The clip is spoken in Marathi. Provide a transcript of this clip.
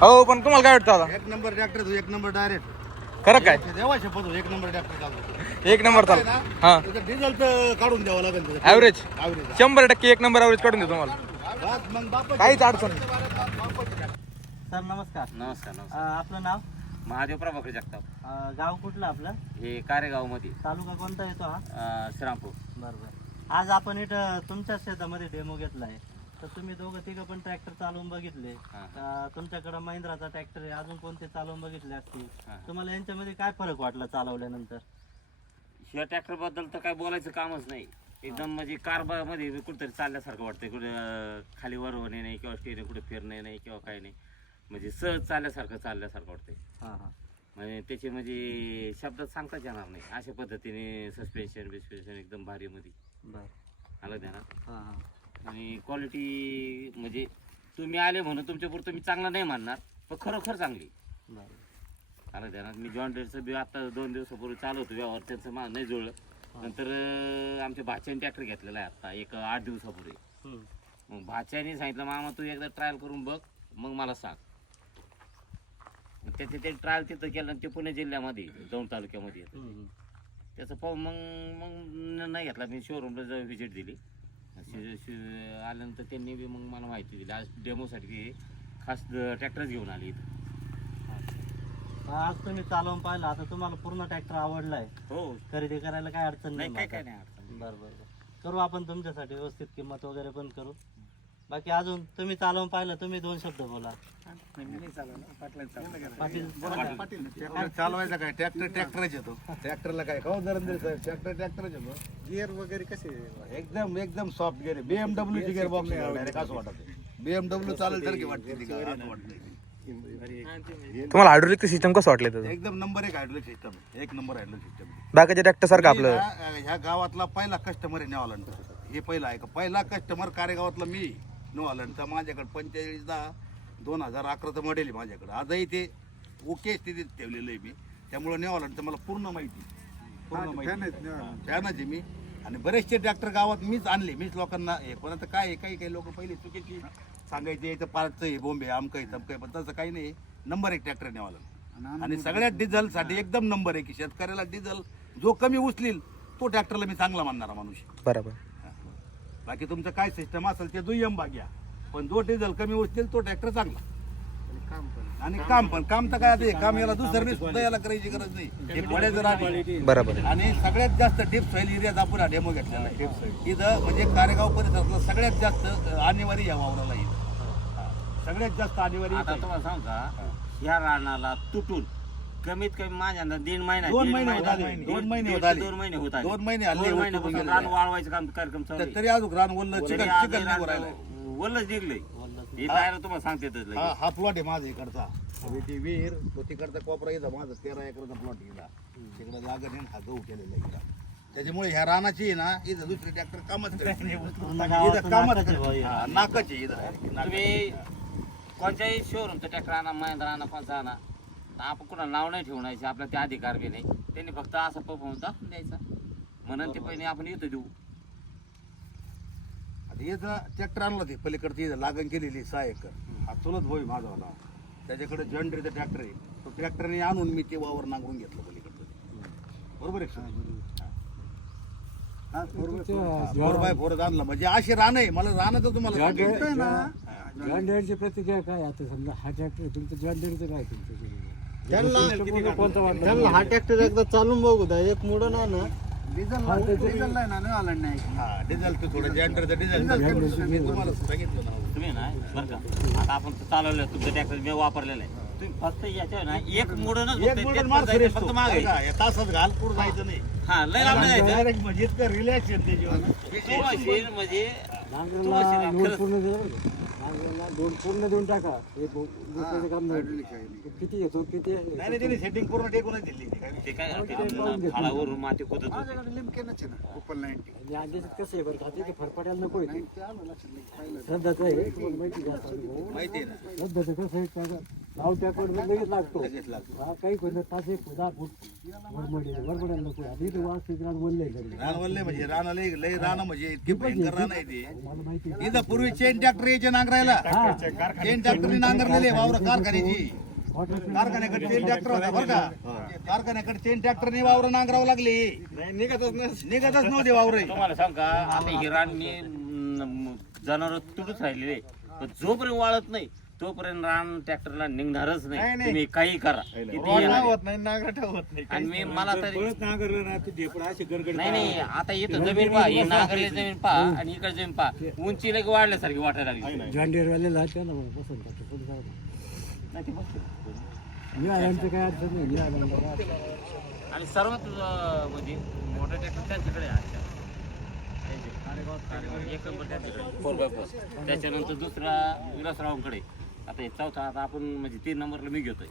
हो पण तुम्हाला काय वाटतं आता? एक नंबर ट्रॅक्टर एक नंबर डायरेक्ट खरं काय? देवा शपथ एक नंबर ट्रॅक्टर चालतो. एक नंबर चाल. हा डिझेल तर काढून द्यावं लागेल त्याचं. Average Average. 100% एक नंबर ॲव्हरेज काढून देतो तुम्हाला. बस मग बापच. काहीच अडचण नाही. सर नमस्कार. नमस्कार. आपलं नाव? महादेव प्रभाकर जगताप. गाव कुठलं आपलं? हे कारेगाव मध्ये तालुका कोणता येतो हा? श्रीरामपूर. बरोबर. आज आपण इथं तुमच्या शेतामध्ये डेमो घेतलाय, तर तुम्ही दोघं तिघं पण ट्रॅक्टर चालवून बघितले. तुमच्याकडे महिंद्राचा ट्रॅक्टर आहे, अजून कोणते चालवून बघितले असतील? तुम्हाला यांच्यामध्ये काय फरक वाटला चालवल्यानंतर? ह्या ट्रॅक्टर बद्दल तर काय बोलायचं कामच नाही. एकदम म्हणजे कार मध्ये कुठेतरी चालल्यासारखं वाटतंय. कुठे खाली वर होणे नाही किंवा स्टेअरिंग कुठे फिरणे नाही किंवा काही नाही, म्हणजे सहज चालल्यासारखं वाटतंय. म्हणजे त्याचे म्हणजे शब्दात सांगताच येणार नाही अशा पद्धतीने सस्पेन्शन एकदम भारी मध्ये आलं ध्यानात. आणि क्वालिटी म्हणजे तुम्ही आले म्हणून तुमच्यापुरतं मी चांगला नाही म्हणणार, पण खरोखर चांगली आलं ध्यानात. मी जॉन डेअरचं बी आता 2 दिवसापूर्वी चालू होतो व्यवहार, त्यांचं मा नाही जुळलं. नंतर आमच्या भाच्याने ट्रॅक्टर घेतलेला आहे आता एक 8 दिवसापूर्वी. मग भाच्याने सांगितलं मामा तू एकदा ट्रायल करून बघ मग मला सांग. त्याचे ते ट्रायल तिथं केलं आणि ते पुणे जिल्ह्यामध्ये दौंड तालुक्यामध्ये येतं. त्याचं पाहून मग नाही घेतला. मी शोरूमला जाऊन व्हिजिट दिली. आल्यानंतर त्यांनी बी मग मला माहिती दिली. आज डेमोसाठी खास ट्रॅक्टरच घेऊन आले इथं. आज तुम्ही चालवून पाहिलं, आता तुम्हाला पूर्ण ट्रॅक्टर आवडलाय? हो. खरेदी करायला काय अडचण नाही? काय नाही अडचण. बरं करू आपण तुमच्यासाठी व्यवस्थित किंमत वगैरे पण करू. बाकी अजून तुम्ही चालवून पाहिलं, तुम्ही 2 शब्द बोला. पाटील चालवायचा काय ट्रॅक्टरच येतो. ट्रॅक्टरला काय खाऊ दरंदर साहेब ट्रॅक्टरच येतो. गिअर वगैरे कसे? एकदम सॉफ्ट गिअर आहे. BMW ची गिअर बॉक्स डायरेक्ट असं वाटत. BMW चालेल तर की वाटते ती काय असं वाटतं. तुम्हाला हायड्रोलिक सिस्टम कसं वाटलं त्याचं? एकदम नंबर 1 हायड्रोलिक सिस्टम. एक नंबर हायड्रोलिक सिस्टम. बाकीच्या ट्रॅक्टर सारखं आपलं ह्या गावातला पहिला कस्टमर आहे न्यूहॉलंड. हे पहिला आहे का पहिला कस्टमर कारेगावातला मी न्यूहॉलंडचा. माझ्याकडे 45-10-2011चं मॉडेल आहे माझ्याकडे. आजही ते ओके स्थितीत ठेवलेलं आहे मी. त्यामुळे न्यूहॉलंडचं मला पूर्ण माहिती फॅनच आहे मी. आणि बरेचसे ट्रॅक्टर गावात मीच आणले. मीच लोकांना हे कोणाचं काय आहे, काही लोक पहिले चुकीची सांगायचे याचं पार्टचं हे बॉम्बे आमकं आहे तमकं आहे, पण तसं काही नाही. नंबर 1 ट्रॅक्टर न्यावाला. आणि सगळ्यात डिझेलसाठी एकदम नंबर 1 की शेतकऱ्याला डिझेल जो कमी उचलील तो ट्रॅक्टरला मी चांगला मानणारा माणूस. बरोबर. बाकी तुमचं काय सिस्टम असेल ते दुय्यम भाग्या, पण जो डिझेल कमी उचलेल तो ट्रॅक्टर चांगला. आणि काम तर काय आता हे काम याला दुसरं सुद्धा याला करायची गरज नाही. हे पुढे जर आली बरोबर. आणि सगळ्यात जास्त डिप सॉइल एरियात आपण हा डेमो घेतलेला आहे. इथं म्हणजे कारेगाव परिसरातला सगळ्यात जास्त आणेवारी या वावराला येईल. सगळ्यात जास्त आणेवारी. आता तुम्हाला सांगू का, ह्या रानाला तुटून कमीत कमी माझ्या 1.5 महिना 2 महिने होत आले. 2 महिने होत आले. 2 महिने होत आले. 2 महिने हल्ली 2 महिन्यापासून रान वाळवायचं कार्यक्रम चालू आहे. तरी अजून रान वल्ल चिकन नाही राहिलं. वल्लच निघलंय. हे जायला तुम्हाला सांगते. हा प्लॉट आहे माझा इकडचा. ती विहीर तो तिकडचा कोपरा इथं माझा 13 एकरचा प्लॉट इथला. तिकडे जागा नाही हा गहू केलेला इथं. त्याच्यामुळे ह्या रानाची आहे ना इथं दुसरे ट्रॅक्टर कामच करत नाही. इथं कामच नाकच आहे इथं. तुम्ही कोणत्याही शोरूमचं ट्रॅक्टर आणा, महिंद्रा आणा, कोणता आणा, आपण कुणाला नाव नाही ठेवण्याचे. आपला ते अधिकार बी नाही. त्यांनी फक्त असा परफॉर्मन्स दाखवून द्यायचा म्हणून ते पहिले आपण येतो देऊ. याचा ट्रॅक्टर आणला ते पलीकडची लागण केलेली 6 एकर. हा चुलत भाऊ माझा वाला. त्याच्याकडे जॉन डेअरचा ट्रॅक्टर आहे. तो ट्रॅक्टरने आणून मी ते वावर नांगरून घेतलं पलीकडचं. बरोबर आहे. 4x4 आणला म्हणजे अशी रान आहे. मला रानाचं तुम्हाला सांगितलं ना. जॉन डेअरची प्रतिक्रिया काय? आता समजा हा ट्रॅक्टर तुमचं जॉन डेअरचं काय तुमचं? त्यांना हा ट्रॅक्टर एकदा चालून बघू द्या. एक मुड ना डिझेल नाही. हा डिझेल तर थोडं जॉन्डरचं डिझेल तुम्हाला सांगितलं ना. तुम्ही ना बरं का, आता आपण चालवलं तुमचं ट्रॅक्टर मी वापरलेलं आहे. तुम्ही फक्त याच्या ना एक मोडूनच फक्त मागे तासात घाल पुढे जायचं नाही. हा लय लांब नाही जायचं. डायरेक्ट म्हणजे इतकं रिलॅक्स आहे त्याच्यावर. तो मशीन म्हणजे पूर्ण देऊन टाका. काम किती येतो किती नाही त्यांनी सेटिंग पूर्ण टेकूनच दिली. ते काय खाडावरून माती खोदत होते. कसं आहे बरं का, ते फरफट्याला नको आहे. श्रद्धाचं आहे तुम्हाला माहिती माहिती आहे ना. श्रद्धाचं कसं आहे लाव ट्रॅक्टर लगेच लागतो लगेच लागतो. हा, काही कोणी 5 एक 10 फूट वरबडायला नको आता इथे वास तिकडे बोलले घरी रान वल्ले म्हणजे रान लय रान म्हणजे इतके भयंकर रान आहे ते मला माहिती आहे. इथं पूर्वी चेन ट्रॅक्टर यायचे नांगरायला चेन ट्रॅक्टरने नांगरलेले वावर कारखान्याची कारखान्याकडे चेन ट्रॅक्टर होता बरं का कारखान्याकडे चेन ट्रॅक्टरने वावर नांगरावं लागले निघतच नव्हते वावर तुम्हाला सांग का आता ही राननी जनावर तुटूच राहिलेले पण जोपर्यंत वाळत नाही तोपर्यंत रान ट्रॅक्टरला निघणारच नाही तुम्ही काही करा किती येणार. आणि मी मला तरी नाही नाही आता इथं जमीन पहा ही नांगरली जमीन पहा आणि इकडे जमीन पहा उंची लगे वाढल्यासारखी वाटायला लागली जॉन्डीरवाल्याला त्याला मला पसंत करतो थोडं जाऊ दे. नाही ते बघ. निळाल्यांचं काय अडचण नाही निळाल्यांचं काय अडचण नाही. आणि सर्वात म्हणजे मोठं ट्रॅक्टर त्यांच्याकडे आहे आजच्या. एक नंबर त्यांच्याकडे 4x4. त्याच्यानंतर दुसरा विलासरावांकडे आता हे चौथा आता आपण म्हणजे 3 नंबरला मी घेतोय